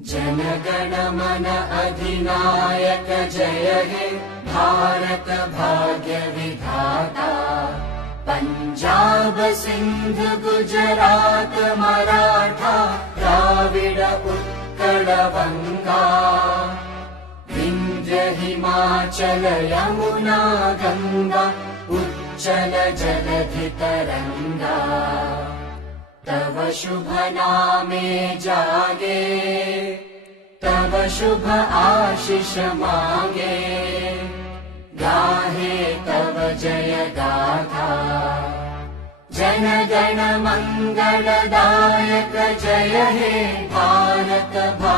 जनगण मन अधिनायक जय हे भारत भाग्य विधाता। पंजाब सिंध गुजरात मराठा द्राविड उत्कल बंगा। विंध्य हिमाचल यमुना गंगा उच्चल जलधि तरंगा। तव शुभ नामे जागे तव शुभ आशीष मांगे। गाहे तव जय गाथा जन गण मंगलदायक जय हे भारत भाग्य